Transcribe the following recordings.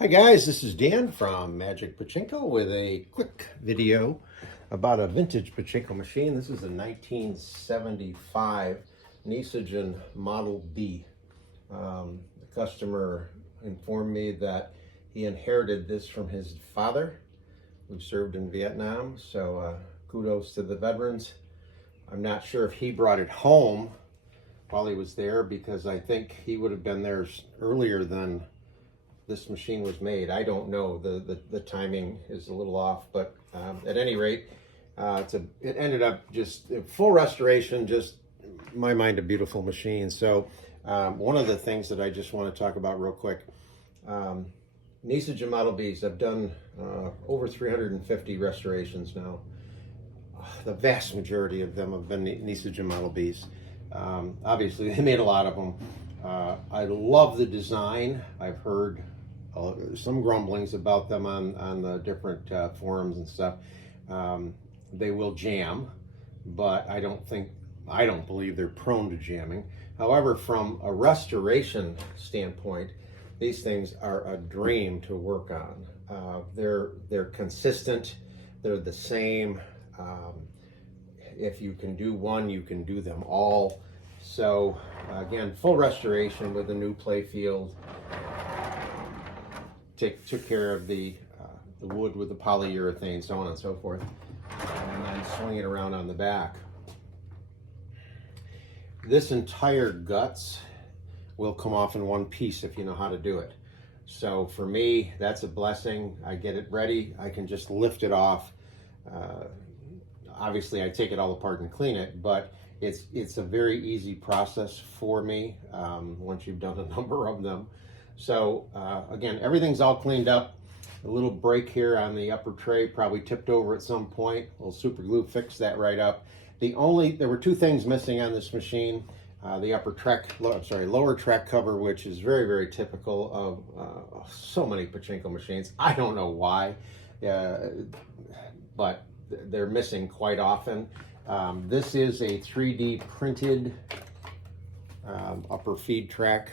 Hi guys, this is Dan from Magic Pachinko with a quick video about a vintage Pachinko machine. This is a 1975 Nishijin Model B. The customer informed me that he inherited this from his father, who served in Vietnam, so kudos to the veterans. I'm not sure if he brought it home while he was there, because I think he would have been there earlier than this machine was made. I don't know, the timing is a little off, but at any rate, it ended up just full restoration, just in my mind a beautiful machine. So one of the things that I just want to talk about real quick, Nishijin Model Bs, I've done over 350 restorations now. The vast majority of them have been Nishijin Model Bs. Obviously they made a lot of them. I love the design. I've heard some grumblings about them on the different forums and stuff. They will jam, but I don't believe they're prone to jamming. However, from a restoration standpoint, these things are a dream to work on. They're consistent. They're the same. If you can do one, you can do them all. So again, full restoration with a new play field. Took care of the wood with the polyurethane, so on and so forth, and then swing it around on the back. This entire guts will come off in one piece if you know how to do it. So for me, that's a blessing. I get it ready, I can just lift it off. Obviously I take it all apart and clean it, but it's a very easy process for me once you've done a number of them. So again, everything's all cleaned up. A little break here on the upper tray, probably tipped over at some point. A little super glue fixed that right up. There were two things missing on this machine. The lower track cover, which is very, very typical of so many Pachinko machines. I don't know why, but they're missing quite often. This is a 3D printed upper feed track.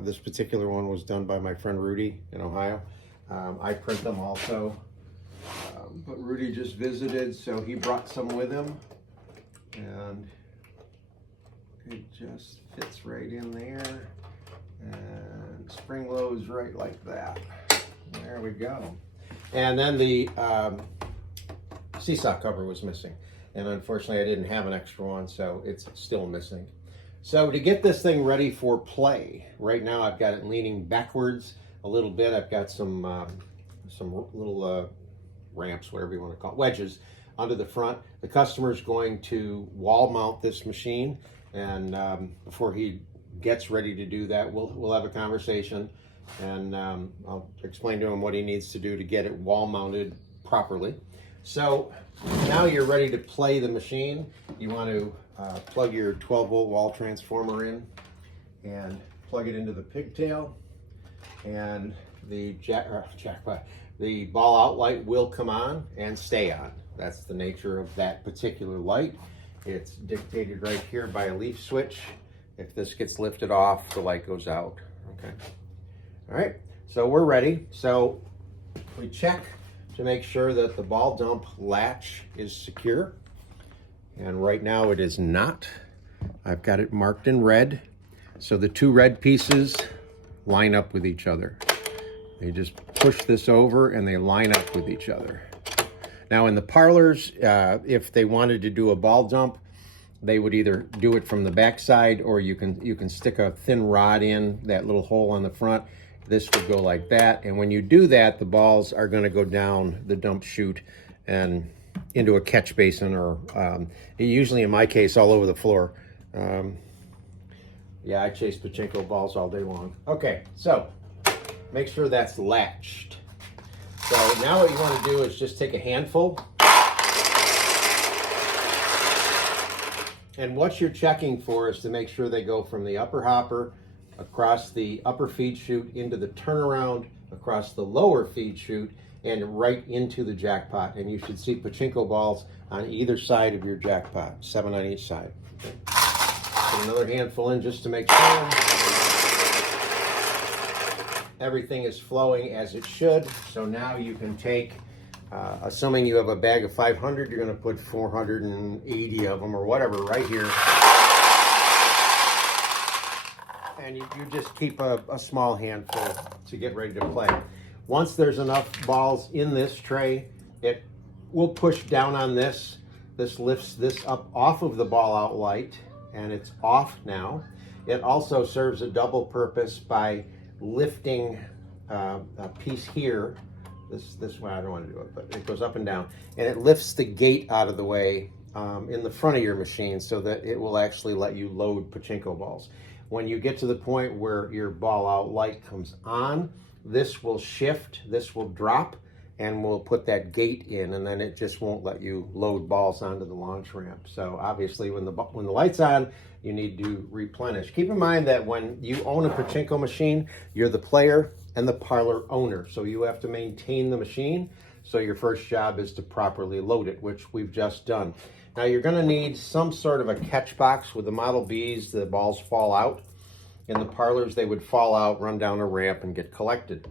This particular one was done by my friend Rudy in Ohio. I print them also, but Rudy just visited, so he brought some with him, and it just fits right in there, and spring loads right like that. There we go. And then the seesaw cover was missing, and unfortunately I didn't have an extra one, so it's still missing. So to get this thing ready for play, right now I've got it leaning backwards a little bit. I've got some little ramps, whatever you want to call it, wedges under the front. The customer's going to wall mount this machine, and before he gets ready to do that, we'll have a conversation, and I'll explain to him what he needs to do to get it wall mounted properly. So now you're ready to play the machine. You want to plug your 12-volt wall transformer in and plug it into the pigtail, and the the ball out light will come on and stay on. That's the nature of that particular light. It's dictated right here by a leaf switch. If this gets lifted off, the light goes out. Okay. All right, so we're ready. So we check to make sure that the ball dump latch is secure. And right now it is not. I've got it marked in red. So the two red pieces line up with each other. They just push this over and they line up with each other. Now in the parlors, if they wanted to do a ball dump, they would either do it from the back side, or you can stick a thin rod in that little hole on the front. This would go like that. And when you do that, the balls are going to go down the dump chute and into a catch basin, or usually in my case all over the floor. Yeah, I chase Pachinko balls all day long. Okay, so make sure that's latched. So now what you want to do is just take a handful, and what you're checking for is to make sure they go from the upper hopper across the upper feed chute into the turnaround, across the lower feed chute, and right into the jackpot. And you should see Pachinko balls on either side of your jackpot, 7 on each side. Okay. Put another handful in just to make sure. Everything is flowing as it should. So now you can take, assuming you have a bag of 500, you're going to put 480 of them or whatever right here. And you just keep a small handful to get ready to play. Once there's enough balls in this tray, it will push down on this. This lifts this up off of the ball out light, and it's off now. It also serves a double purpose by lifting a piece here. This way, I don't want to do it, but it goes up and down, and it lifts the gate out of the way in the front of your machine so that it will actually let you load pachinko balls. When you get to the point where your ball out light comes on, this will shift, this will drop, and we'll put that gate in, and then it just won't let you load balls onto the launch ramp. So obviously when the light's on, you need to replenish. Keep in mind that when you own a pachinko machine, you're the player and the parlor owner. So you have to maintain the machine. So your first job is to properly load it, which we've just done. Now you're gonna need some sort of a catch box. With the Model Bs, the balls fall out. In the parlors, they would fall out, run down a ramp, and get collected.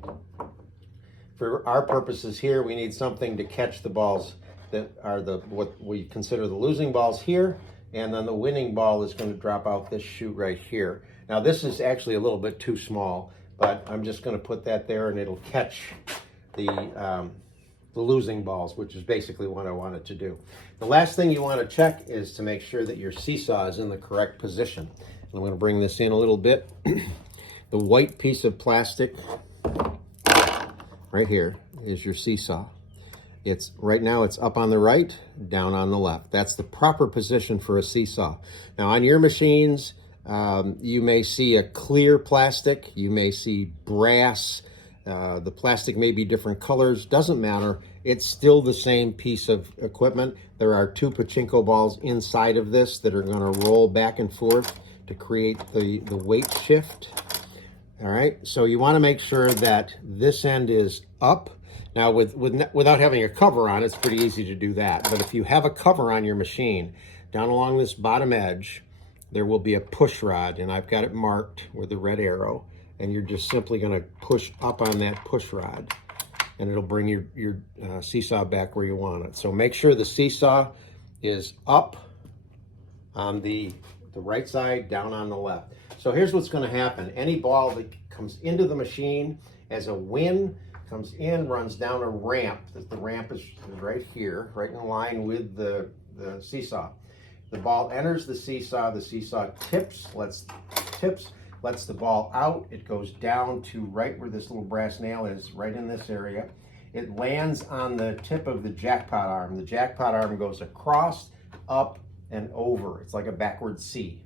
For our purposes here, we need something to catch the balls that are what we consider the losing balls here, and then the winning ball is going to drop out this chute right here. Now this is actually a little bit too small, but I'm just going to put that there, and it'll catch the losing balls, which is basically what I wanted to do. The last thing you want to check is to make sure that your seesaw is in the correct position. I'm going to bring this in a little bit. The white piece of plastic right here is your seesaw. It's right now it's up on the right, down on the left. That's the proper position for a seesaw. Now on your machines, you may see a clear plastic, you may see brass, the plastic may be different colors, doesn't matter. It's still the same piece of equipment. There are two pachinko balls inside of this that are going to roll back and forth to create the weight shift. All right, so you want to make sure that this end is up. Now without having a cover on, it's pretty easy to do that. But if you have a cover on your machine, down along this bottom edge, there will be a push rod, and I've got it marked with a red arrow, and you're just simply going to push up on that push rod, and it'll bring your seesaw back where you want it. So make sure the seesaw is up on the right side, down on the left. So here's what's going to happen. Any ball that comes into the machine as a win comes in, runs down a ramp. The ramp is right here, right in line with the seesaw. The ball enters the seesaw tips, lets the ball out. It goes down to right where this little brass nail is, right in this area. It lands on the tip of the jackpot arm. The jackpot arm goes across, up, and over. It's like a backward C.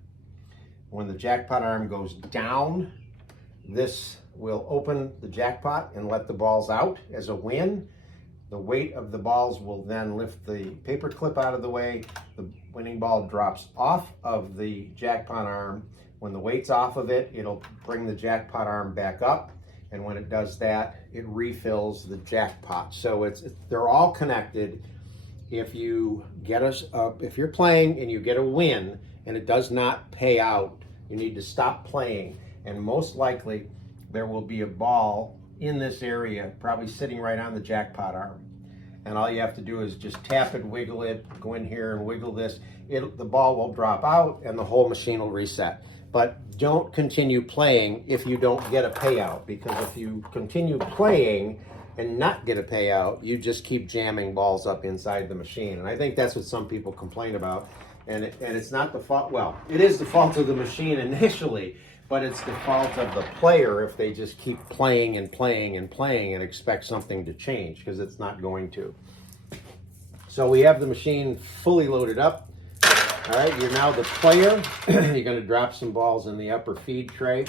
When the jackpot arm goes down, this will open the jackpot and let the balls out as a win. The weight of the balls will then lift the paper clip out of the way. The winning ball drops off of the jackpot arm. When the weight's off of it, it'll bring the jackpot arm back up. And when it does that, it refills the jackpot. So they're all connected. If you get if you're playing and you get a win and it does not pay out, you need to stop playing. And most likely there will be a ball in this area, probably sitting right on the jackpot arm. And all you have to do is just tap it, wiggle it, go in here and wiggle this. The ball will drop out and the whole machine will reset. But don't continue playing if you don't get a payout, because if you continue playing and not get a payout, you just keep jamming balls up inside the machine. And I think that's what some people complain about. And it's not the fault, well, it is the fault of the machine initially, but it's the fault of the player if they just keep playing and playing and playing and expect something to change, because it's not going to. So we have the machine fully loaded up. All right, you're now the player. You're going to drop some balls in the upper feed tray.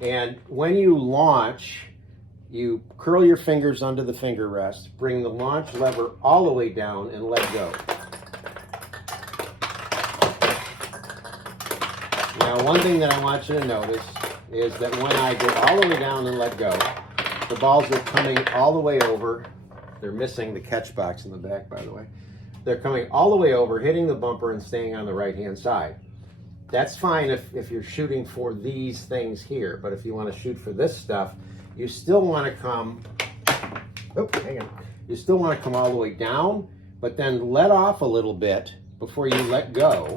And when you launch, you curl your fingers under the finger rest, bring the launch lever all the way down and let go. Now, one thing that I want you to notice is that when I go all the way down and let go, the balls are coming all the way over. They're missing the catch box in the back, by the way. They're coming all the way over, hitting the bumper and staying on the right-hand side. That's fine if you're shooting for these things here, but if you want to shoot for this stuff, you still want to come, hang on. You still want to come all the way down, but then let off a little bit before you let go,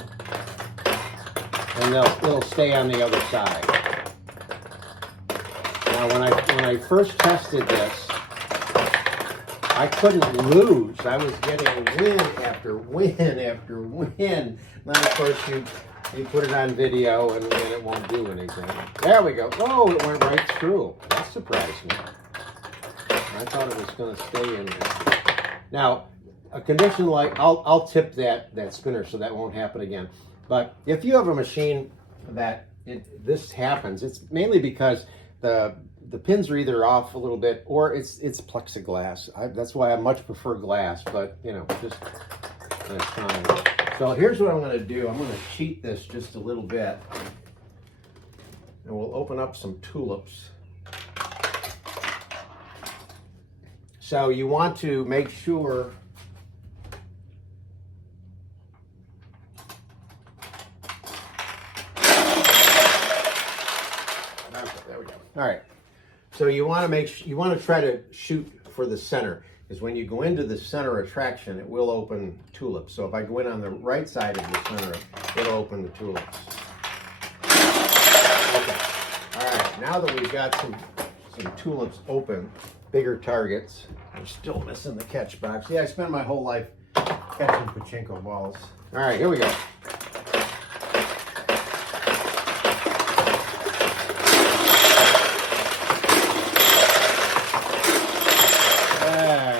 and it'll stay on the other side. Now, when I first tested this, I couldn't lose. I was getting win after win after win. Then, of course, you put it on video and it won't do anything. There we go. Oh, it went right through. That surprised me. I thought it was going to stay in there. Now, a condition like, I'll tip that spinner so that won't happen again. But if you have a machine that this happens, it's mainly because the pins are either off a little bit or it's plexiglass. That's why I much prefer glass, but you know, just that's fine. So here's what I'm going to do. I'm going to cheat this just a little bit, and we'll open up some tulips. So you want to make sure there we go. All right. So you want to try to shoot for the center, because when you go into the center attraction, it will open tulips. So if I go in on the right side of the center, it'll open the tulips. Okay. All right. Now that we've got some tulips open, bigger targets. I'm still missing the catch box. Yeah, I spent my whole life catching pachinko balls. All right, here we go.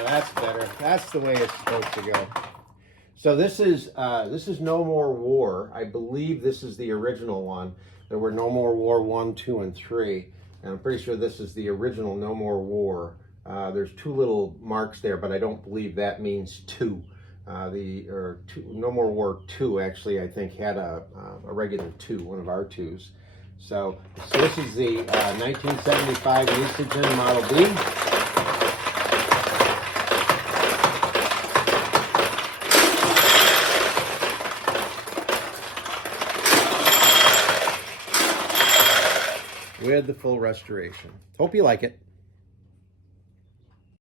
That's better. That's the way it's supposed to go. So this is No More War. I believe this is the original one. There were No More War 1, 2, and 3. And I'm pretty sure this is the original No More War. There's two little marks there, but I don't believe that means two. No More War 2 actually, I think, had a regular 2, one of our 2s. So this is the 1975 Nishijin Model B. With the full restoration. Hope you like it.